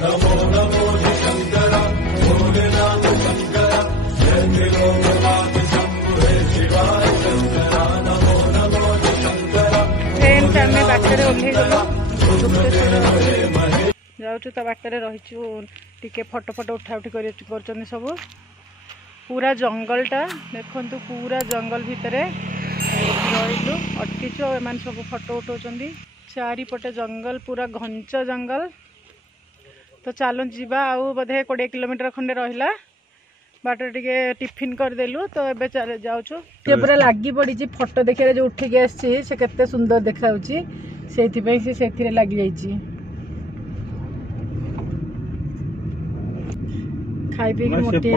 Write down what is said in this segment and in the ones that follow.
नमो नमो शंकर भोलेनाथ शंकर जय त्रिलोकनाथ शंभु हे शिवाय शंकर नमो नमो शंकर। ट्रेन से आम बाटर ओह्लई गलु जाऊँ तो बाटर रहीचु टिके फटो फटो उठा उठी कर सब पूरा जंगलटा देखु पूरा जंगल भितर रही अटकीचु एम सब फटो उठाऊँ चारिपटे जंगल पूरा घंच जंगल। तो चलो जीवा आउ बोधे 20 किलोमीटर खंडे रहिला बाट टिके टिफिन करदेलु तो एबे जाऊँ पूरा लगी पड़ी फटो देखिए जो उठिक आसी से केते सुंदर देखा से लगी जाइए खाई पी मोटी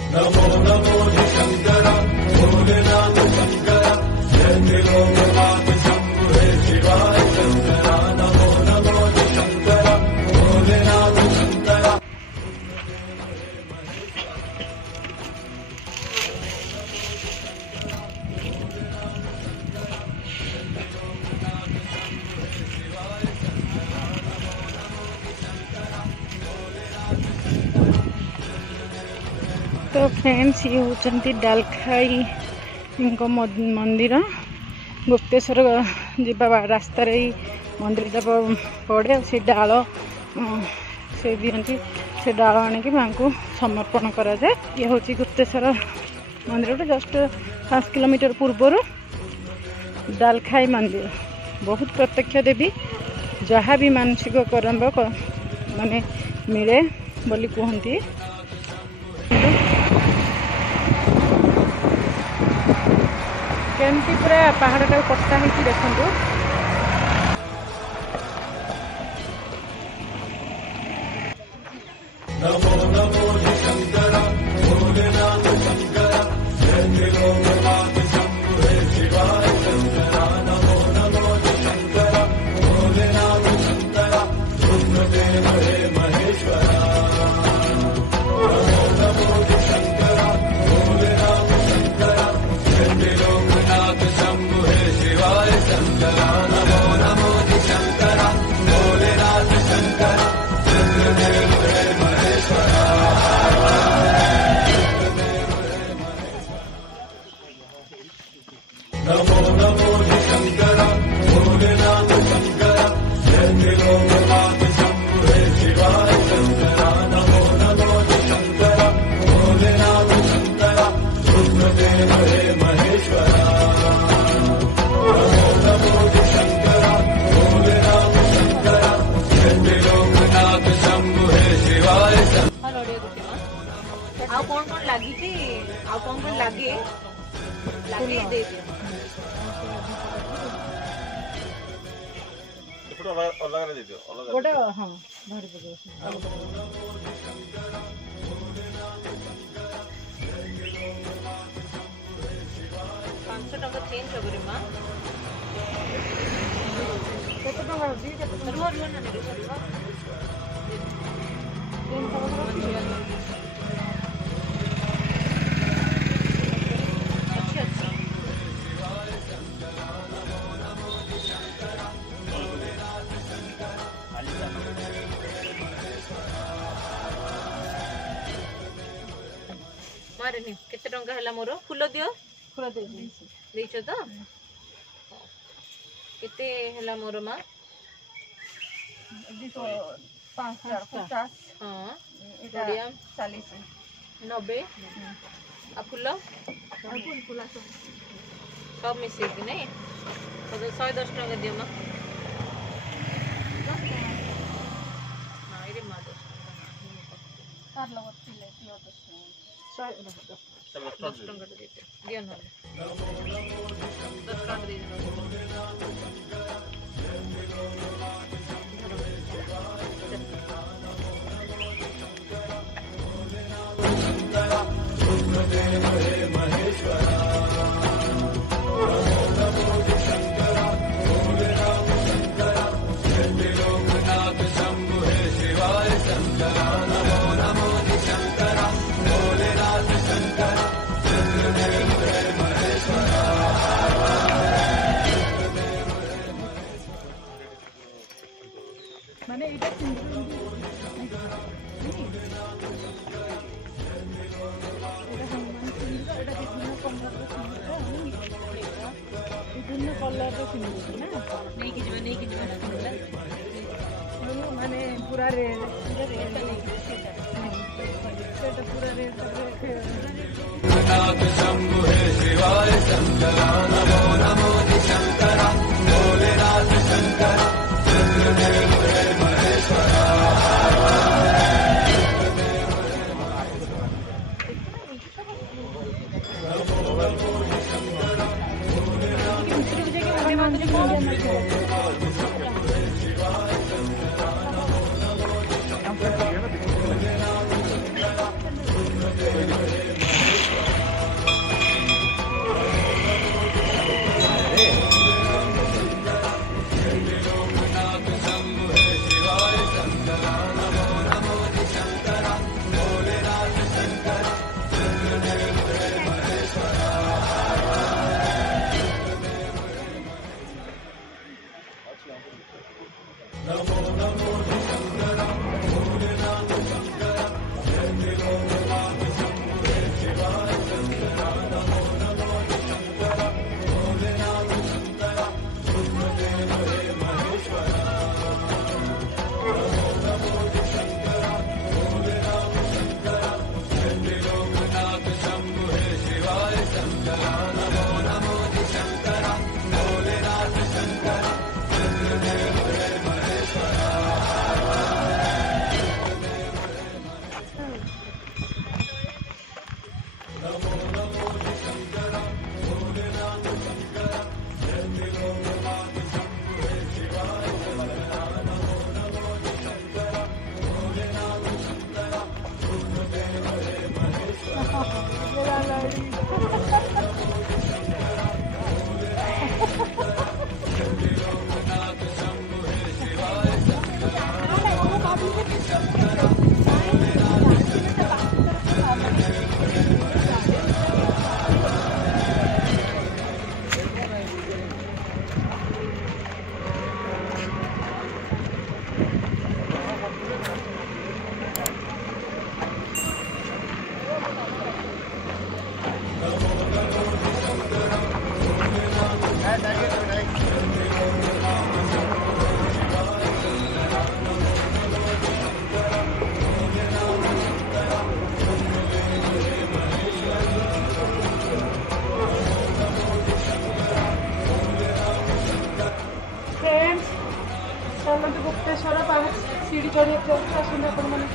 नमो नमो शंकर भोलेनाथ शंकर जय त्रिलोकनाथ शंभु हे शिवाय शंकर नमो नमो शंकर भोलेनाथ शंकर। तो फ्रेंड्स ये होचंती डालखाई मंदिर गुप्तेश्वर जीवा रास्ता मंदिर पड़े से डाल से दिखती से डाल आणिक माँ को समर्पण कराए। ये हूँ गुप्तेश्वर मंदिर जस्ट 5 किलोमीटर पूर्वर डालखाई मंदिर बहुत प्रत्यक्ष देवी जहाँ भी मानसिक करंब माने मिले बोली कहती। केमती पूरा पहाड़टा कटा है देखो नमो नमो शंकर भोलेनाथ शंकर जय त्रिलोकनाथ शंभु हे शिवाय शंकर नमो नमो शंकर भोलेनाथ शंकर रुद्रदेव हे महेश्वर नमो नमो शंकर भोलेनाथ शंकर जय त्रिलोकनाथ शंभु हे शिवाय शंकर नमो नमो शंकर भोलेनाथ शंकर रुद्रदेव हे नमो नमो शंकर भोलेनाथ शंकर जय त्रिलोकनाथ शंभु हे शिवाय शंकर नमो नमो शंकर भोलेनाथ शंकर रुद्रदेव हे महेश्वर नमो नमो शंकर भोलेनाथ शंकर जय त्रिलोकनाथ शंभु हे शिवाय आ कौन लगी आ कौन लगे लगे दे गोटे हाँ धरी पक 500 टका चेंज होगरे मां केते टका होची केते टका रुआ ना रुआ मारे केते टंका हला मोर फूल दियो फूल दे देइछो तो केते हला मोर मां 550 हां बढ़िया 40 90 आ फूल फूल सब मिसे कि नहीं तो 110 टका दियो मां हां रे मां 10 कर लो ले दियो 10 टका दे दियो ना 10 टका दे रुद्रदेव हे महेश्वर नमो नमो शंकर भोलेनाथ शंकर जय त्रिलोकनाथ शंभु हे शिवाय शंकर नमो नमो शंकर भोलेनाथ शंकर ନେଇକି ଯିବା ମାନେ ପୁରା ରେଟ୍ ପୁରା ରେଟ୍ नाथ शंभु हे शिवाय शंकरा नमो नमो शंकरा भोलेनाथ शंकरा चंद्रदेव हे महेश्वरा गुप्तेश्वर पहाड़ सीढ़ी चढ़ी आसते आपण मैंने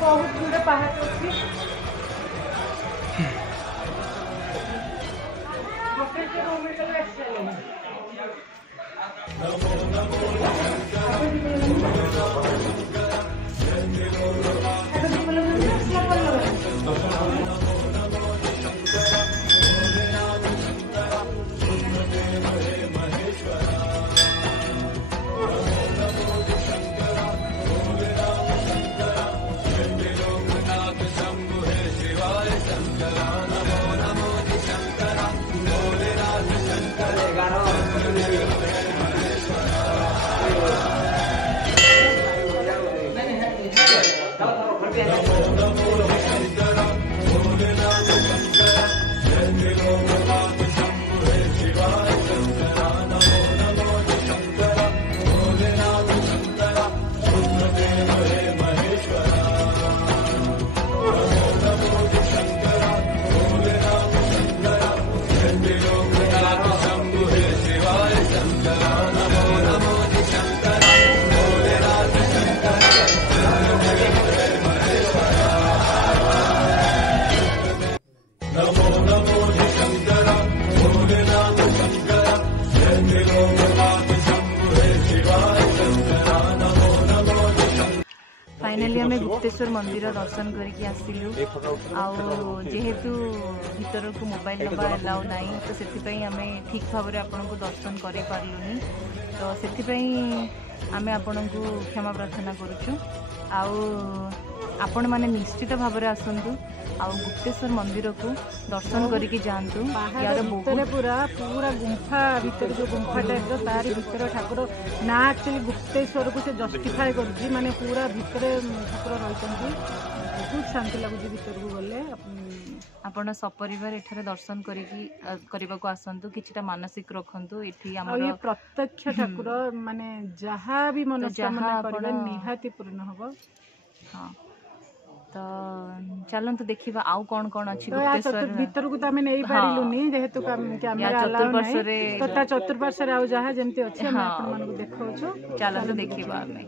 बहुत गुड़े पहाड़ अच्छी फाइनाली आम गुप्तेश्वर मंदिर दर्शन करके आसिलु जेहेतु भीतर को मोबाइल नवा अलाउ ना तो से आम ठीक भाव आपन को दर्शन कर पार्लुनी तो से आम आपण को क्षमा प्रार्थना करुचु आपण मैंने निश्चित भाव आसतु ଆଉ ଗୁପ୍ତେଶ୍ୱର ମନ୍ଦିରକୁ ଦର୍ଶନ କରିକି ଯାଆନ୍ତୁ। ପାହାଡ଼ ୟାର ଭିତରେ ବହୁତ ପୁରା ଗୁମ୍ଫା ଭିତରେ ଯୋଉ ଗୁମ୍ଫା ଟାଇପ୍ର ତାରି ଭିତରେ ଠାକୁର ନା ଆକ୍ଚୁଆଲି ଗୁପ୍ତେଶ୍ୱରକୁ ସେ ଜଷ୍ଟିଫାଏ କରୁଛି, ମାନେ ପୁରା ଭିତରେ ଠାକୁର ରହିଛନ୍ତି। ବହୁତ ଶାନ୍ତି ଲାଗୁଛି ଭିତରକୁ ଗଲେ। ଆପଣ ସପରିବାର ଏଠାରେ ଦର୍ଶନ କରିବାକୁ ଆସନ୍ତୁ, କିଛିଟା ମାନସିକ ରଖନ୍ତୁ। ଏଠି ଆଉ ଆମର ଇଏ ପ୍ରତ୍ୟକ୍ଷ ଠାକୁର, ମାନେ ଯାହା ବି ମନସ୍କାମନା ଯାହା କରିବେ ଆପଣ- ନିହାତି ପୂର୍ଣ୍ଣ ହବ। ହଁ, ତ ଚାଲନ୍ତୁ ଦେଖିବା ଆଉ କଣ କଣ ଅଛି ତ ୟା ଗୁପ୍ତେଶ୍ୱର। ଭିତରକୁ ତ ଆମେ ନେଇପାରିଲୁନି ଯେହେତୁ କ୍ୟାମେରା ଆଲାଉ ନାହିଁ। ଚତୁଃପାର୍ଶ୍ୱରେ- ତ ତା ଚତୁଃପାର୍ଶ୍ୱରେ ଆଉ ଯାହା ଯେମିତି ଅଛି ଆମେ ହଁ। ଆପଣମାନଙ୍କୁ ଦେଖାଉଛୁ। ଚାଲନ୍ତୁ ଦେଖିବା ଆମେ।